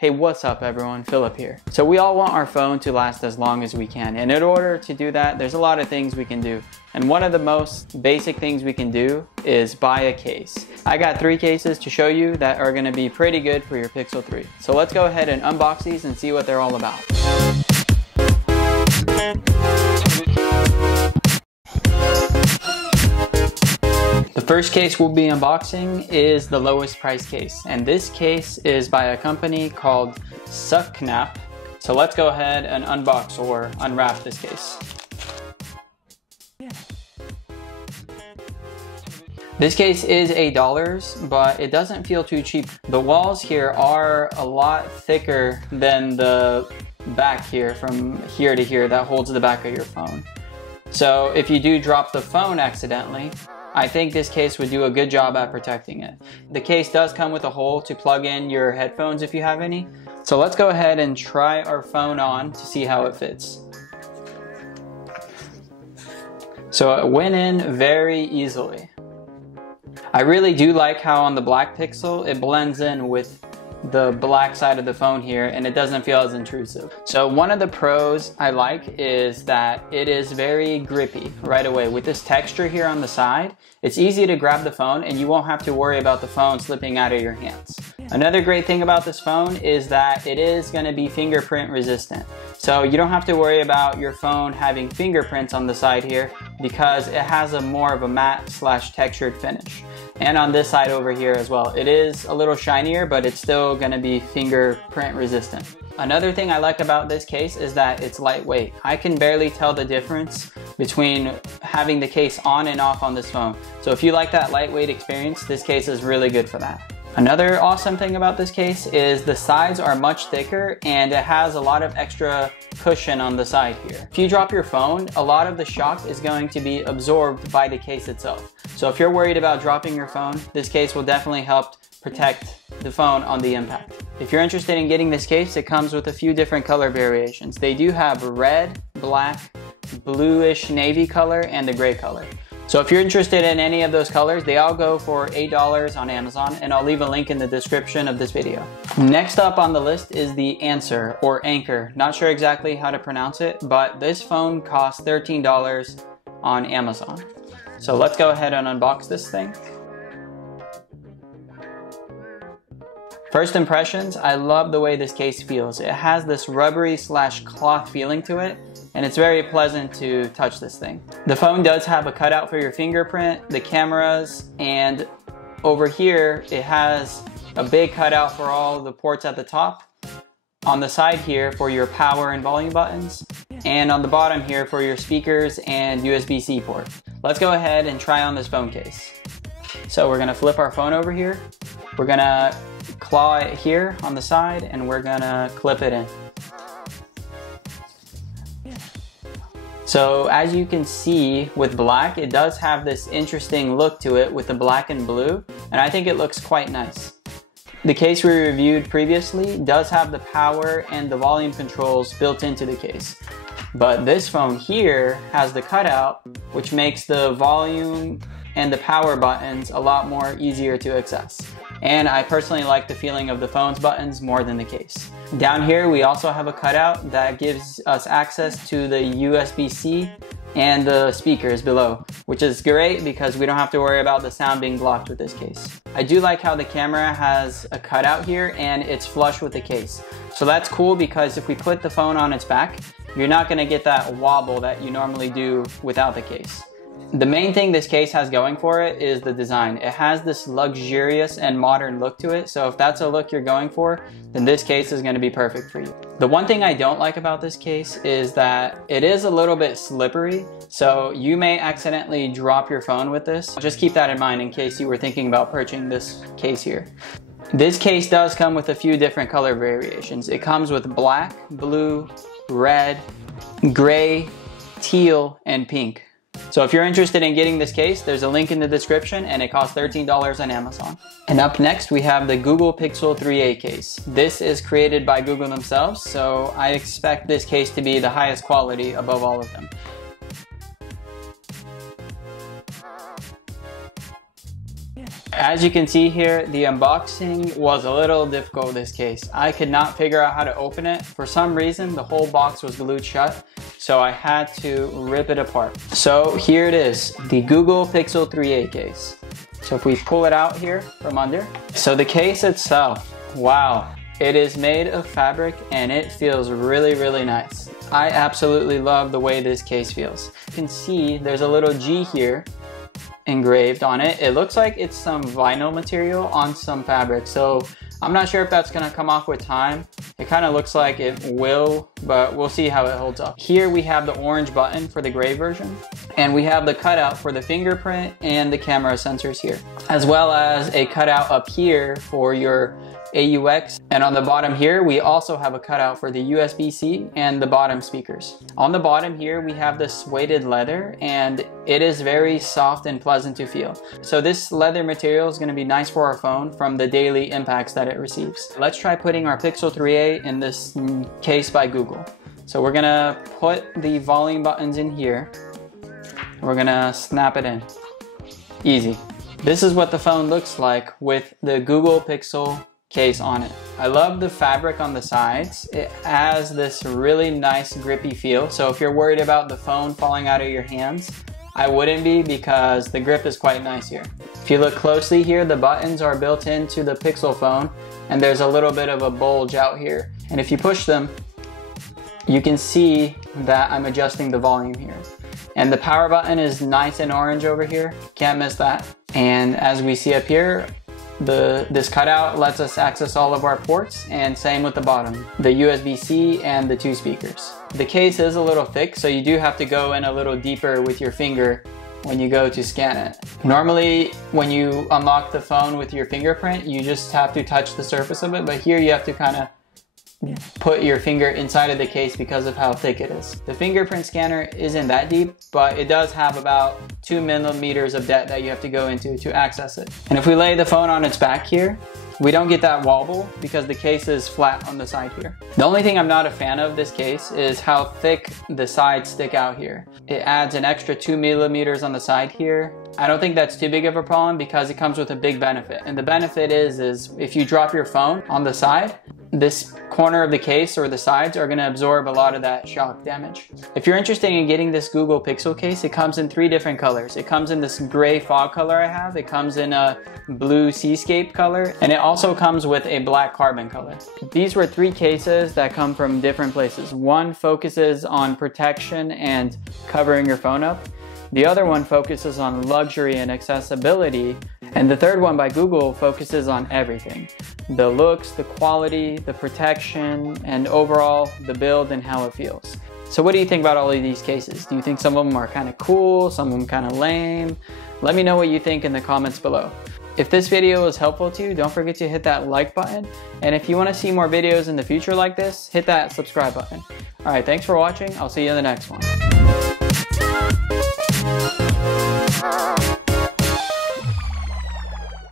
Hey, what's up everyone, Philip here. So we all want our phone to last as long as we can, and in order to do that, there's a lot of things we can do. And one of the most basic things we can do is buy a case. I got 3 cases to show you that are gonna be pretty good for your Pixel 3. So let's go ahead and unbox these and see what they're all about. The first case we'll be unboxing is the lowest price case, and this case is by a company called Sucknap. So let's go ahead and unbox or unwrap this case. This case is $8, but it doesn't feel too cheap. The walls here are a lot thicker than the back here, from here to here, that holds the back of your phone. So if you do drop the phone accidentally, I think this case would do a good job at protecting it. The case does come with a hole to plug in your headphones if you have any. So let's go ahead and try our phone on to see how it fits. So it went in very easily. I really do like how on the black Pixel it blends in with the black side of the phone here, and it doesn't feel as intrusive. So one of the pros I like is that it is very grippy right away. With this texture here on the side, it's easy to grab the phone and you won't have to worry about the phone slipping out of your hands. Another great thing about this phone is that it is going to be fingerprint resistant. So you don't have to worry about your phone having fingerprints on the side here, because it has a more of a matte / textured finish. And on this side over here as well, it is a little shinier, but it's still going to be fingerprint resistant. Another thing I like about this case is that it's lightweight. I can barely tell the difference between having the case on and off on this phone. So if you like that lightweight experience, this case is really good for that. Another awesome thing about this case is the sides are much thicker and it has a lot of extra cushion on the side here. If you drop your phone, a lot of the shock is going to be absorbed by the case itself. So if you're worried about dropping your phone, this case will definitely help protect the phone on the impact. If you're interested in getting this case, it comes with a few different color variations. They do have red, black, bluish navy color, and the gray color. So if you're interested in any of those colors, they all go for $8 on Amazon, and I'll leave a link in the description of this video. Next up on the list is the Answer or Anker. Not sure exactly how to pronounce it, but this phone costs $13 on Amazon. So let's go ahead and unbox this thing. First impressions, I love the way this case feels. It has this rubbery / cloth feeling to it, and it's very pleasant to touch this thing. The phone does have a cutout for your fingerprint, the cameras, and over here it has a big cutout for all the ports at the top. On the side here for your power and volume buttons, and on the bottom here for your speakers and USB-C port. Let's go ahead and try on this phone case. So we're gonna flip our phone over here. We're gonna claw it here on the side and we're gonna clip it in. So as you can see with black, it does have this interesting look to it with the black and blue, and I think it looks quite nice. The case we reviewed previously does have the power and the volume controls built into the case. But this phone here has the cutout, which makes the volume and the power buttons a lot more easier to access. And I personally like the feeling of the phone's buttons more than the case. Down here we also have a cutout that gives us access to the USB-C and the speakers below, which is great because we don't have to worry about the sound being blocked with this case. I do like how the camera has a cutout here and it's flush with the case. So that's cool because if we put the phone on its back, you're not going to get that wobble that you normally do without the case. The main thing this case has going for it is the design. It has this luxurious and modern look to it, so if that's a look you're going for, then this case is going to be perfect for you. The one thing I don't like about this case is that it is a little bit slippery, so you may accidentally drop your phone with this. Just keep that in mind in case you were thinking about purchasing this case here. This case does come with a few different color variations. It comes with black, blue, red, gray, teal, and pink. So if you're interested in getting this case, there's a link in the description and it costs $13 on Amazon. And up next we have the Google Pixel 3a case. This is created by Google themselves, so I expect this case to be the highest quality above all of them. As you can see here, the unboxing was a little difficult this case. I could not figure out how to open it. For some reason, the whole box was glued shut, so I had to rip it apart. So here it is, the Google Pixel 3a case. So if we pull it out here from under. So the case itself, wow. It is made of fabric and it feels really, really nice. I absolutely love the way this case feels. You can see there's a little G here engraved on it. It looks like it's some vinyl material on some fabric. So I'm not sure if that's gonna come off with time. It kind of looks like it will, but we'll see how it holds up. Here we have the orange button for the gray version, and we have the cutout for the fingerprint and the camera sensors here, as well as a cutout up here for your AUX. And on the bottom here, we also have a cutout for the USB-C and the bottom speakers. On the bottom here, we have this suede leather, and it is very soft and pleasant to feel. So this leather material is going to be nice for our phone from the daily impacts that it receives. Let's try putting our Pixel 3a in this case by Google. So we're gonna put the volume buttons in here. We're gonna snap it in. Easy. This is what the phone looks like with the Google Pixel case on it. I love the fabric on the sides. It has this really nice grippy feel. So if you're worried about the phone falling out of your hands, I wouldn't be, because the grip is quite nice here. If you look closely here, the buttons are built into the Pixel phone, and there's a little bit of a bulge out here. And if you push them, you can see that I'm adjusting the volume here. And the power button is nice and orange over here. Can't miss that. And as we see up here, this cutout lets us access all of our ports, and same with the bottom, the USB-C and the 2 speakers. The case is a little thick, so you do have to go in a little deeper with your finger when you go to scan it. Normally, when you unlock the phone with your fingerprint, you just have to touch the surface of it, but here you have to kind of put your finger inside of the case because of how thick it is. The fingerprint scanner isn't that deep, but it does have about 2 millimeters of depth that you have to go into to access it. And if we lay the phone on its back here, we don't get that wobble because the case is flat on the side here. The only thing I'm not a fan of this case is how thick the sides stick out here. It adds an extra 2 millimeters on the side here. I don't think that's too big of a problem because it comes with a big benefit. And the benefit is if you drop your phone on the side, this corner of the case or the sides are going to absorb a lot of that shock damage. If you're interested in getting this Google Pixel case, it comes in 3 different colors. It comes in this gray fog color I have, it comes in a blue seascape color, and it also comes with a black carbon color. These were 3 cases that come from different places. One focuses on protection and covering your phone up. The other one focuses on luxury and accessibility. And the third one by Google focuses on everything. The looks, the quality, the protection, and overall the build and how it feels. So what do you think about all of these cases? Do you think some of them are kind of cool, some of them kind of lame? Let me know what you think in the comments below. If this video was helpful to you, don't forget to hit that like button. And if you want to see more videos in the future like this, hit that subscribe button. Alright, thanks for watching. I'll see you in the next one.